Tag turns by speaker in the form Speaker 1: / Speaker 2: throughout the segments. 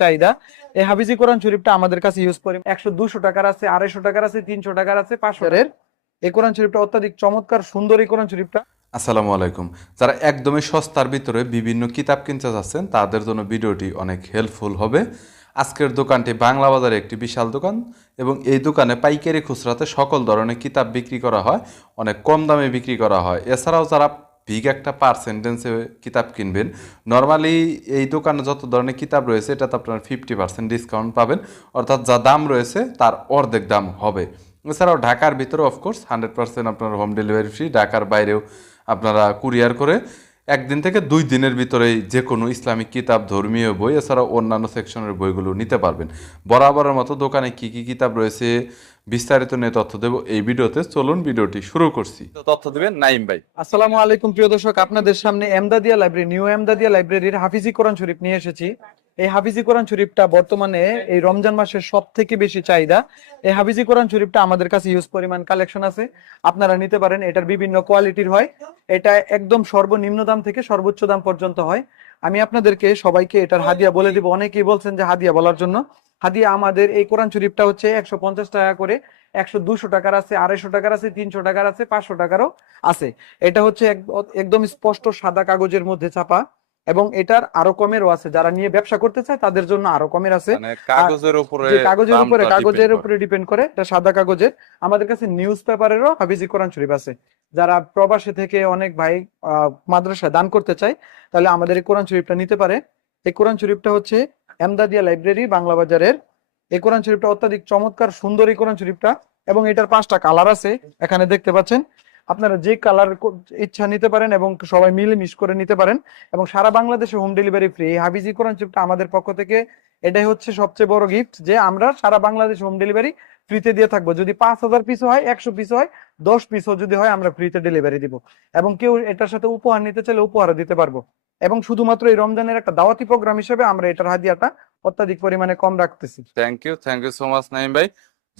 Speaker 1: চাহিদা। এই হাফিজি কোরআন শরীফটা আমাদের কাছে ইউজ করি। একশো দুশো টাকার আছে, আড়াইশো টাকার আছে, তিনশো টাকার আছে, পাঁচশো এর এই কোরআন শরীফটা অত্যাধিক চমৎকার, সুন্দর এই কোরআন শরীফটা।
Speaker 2: আসসালামু আলাইকুম। যারা একদমই সস্তার ভিতরে বিভিন্ন কিতাব কিনতে যাচ্ছেন, তাদের জন্য ভিডিওটি অনেক হেল্পফুল হবে। আজকের দোকানটি বাংলা বাজারে একটি বিশাল দোকান এবং এই দোকানে পাইকারি খুচরাতে সকল ধরনের কিতাব বিক্রি করা হয়, অনেক কম দামে বিক্রি করা হয়। এছাড়াও যারা বিগ একটা পার্সেন্টেন্সে কিতাব কিনবেন। নর্মালি এই দোকানে যত ধরনের কিতাব রয়েছে, এটাতে আপনার ফিফটি পার্সেন্ট ডিসকাউন্ট পাবেন। অর্থাৎ যা দাম রয়েছে, তার অর্ধেক দাম হবে। এছাড়াও ঢাকার ভিতরে অফকোর্স হান্ড্রেড পার্সেন্ট আপনার হোম ডেলিভারি ফ্রি ঢাকার বাইরেও আপনারা কুরিয়ার করে একদিন থেকে দুই দিনের ভিতরেই যে কোনো ইসলামিক কিতাব ধর্মীয় বই এছাড়াও অন্যান্য সেকশনের বইগুলো নিতে পারবেন। বরাবরের মতো দোকানে কি কি কিতাব রয়েছে বিস্তারিত নিয়ে তথ্য দেব এই ভিডিওতে। চলুন ভিডিওটি শুরু করছি। তথ্য দেবেন নাইম ভাই।
Speaker 1: আসসালামু আলাইকুম প্রিয় দর্শক আপনাদের সামনে এমদাদিয়া লাইব্রেরি নিউ এমদাদিয়া লাইব্রেরির হাফিজি কোরআন শরীফ নিয়ে এসেছি। এই হাফিজি কোরআন শরীফটা বর্তমানে এই রমজান মাসের সব থেকে বেশি চাহিদা। এই হাফিজি কোরআন শরীফটা আমাদের কাছে ইউজ পরিমাণ কালেকশন আছে। আপনারা নিতে পারেন, এটার বিভিন্ন কোয়ালিটির হয়। এটা একদম সর্বনিম্ন দাম থেকে সর্বোচ্চ দাম পর্যন্ত হয়। আমি আপনাদেরকে সবাইকে এটার হাদিয়া বলে দিব। অনেকেই বলছেন যে হাদিয়া বলার জন্য। হাদিয়া আমাদের এই কোরআন শরীফটা হচ্ছে একশো পঞ্চাশ টাকা করে, একশো দুশো টাকার আছে, আড়াইশো টাকার আছে, তিনশো টাকার আছে, পাঁচশো টাকারও আছে। এটা হচ্ছে এক- একদম স্পষ্ট সাদা কাগজের মধ্যে ছাপা। এবং এটার আরও কমেরও আছে। যারা নিয়ে ব্যবসা করতে চায় তাদের জন্য আরও কমের আছে।
Speaker 2: মানে কাগজের উপরে
Speaker 1: কাগজের উপরে কাগজের উপরে ডিপেন্ড করে এটা সাদা কাগজের। আমাদের কাছে নিউজ পেপারেরও হাফিজি কোরআন শরীফ আছে। যারা প্রবাসী থেকে অনেক ভাই আহ, মাদ্রাসায় দান করতে চায় তাহলে আমাদের এই কোরআন শরীফটা নিতে পারে। এই কোরআন শরীফটা হচ্ছে এমদাদিয়া লাইব্রেরি বাংলা বাজারের। এই কোরআন শরীফটা অত্যাধিক চমৎকার সুন্দর এই কোরআন শরীফটা। এবং এটার পাঁচটা কালার আছে। এখানে দেখতে পাচ্ছেন আপনারা যে কালার ইচ্ছা নিতে পারেন এবং সবাই মিলে মিশ করে নিতে পারেন এবং সারা বাংলাদেশে হোম ডেলিভারি ফ্রি এই হাফিজি কোরআন শরীফটা আমাদের পক্ষ থেকে এটাই হচ্ছে সবচেয়ে বড় গিফট যে আমরা সারা বাংলাদেশে হোম ডেলিভারি ফ্রিতে দিয়ে থাকব। যদি পাঁচ হাজার পিস হয়, একশো পিস হয়, দশ পিসও যদি হয়, আমরা ফ্রিতে ডেলিভারি দিব। এবং কেউ এটার সাথে উপহার নিতে চাইলে উপহারও দিতে পারব। এবং শুধুমাত্র এই রমজানের একটা দাওয়াতি প্রোগ্রাম হিসেবে আমরা এটার হাদিয়াটা অত্যাধিক পরিমাণে কম রাখতেছি।
Speaker 2: Thank you thank you so much Naim ভাই।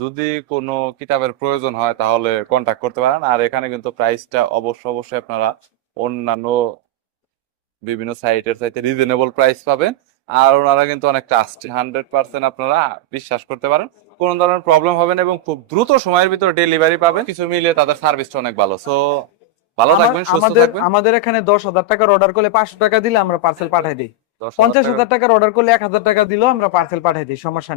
Speaker 2: যদি কোনো কিতাবের প্রয়োজন হয় তাহলে কন্টাক্ট করতে পারেন। আর এখানে কিন্তু প্রাইসটা অবশ্য অবশ্যই আপনারা অন্যান্য বিভিন্ন সাইটের চাইতে রিজনেবল প্রাইস পাবেন। আর ওনারা কিন্তু অনেক ট্রাস্ট হান্ড্রেড পার্সেন্ট আপনারা বিশ্বাস করতে পারেন। কোনো ধরনের প্রবলেম হবে না এবং খুব দ্রুত সময়ের ভিতরে ডেলিভারি পাবেন। কিছু মিলিয়ে তাদের সার্ভিসটা অনেক ভালো। সো ভালো থাকবেন সুস্থ
Speaker 1: আমাদের
Speaker 2: থাকবেন।
Speaker 1: আমাদের এখানে দশ হাজার টাকার অর্ডার করলে পাঁচশো টাকা দিলে আমরা পার্সেল পাঠাই দিই। পঞ্চাশ হাজার টাকার অর্ডার করলে এক হাজার টাকা দিলেও আমরা পার্সেল পাঠাই দিই। সমস্যা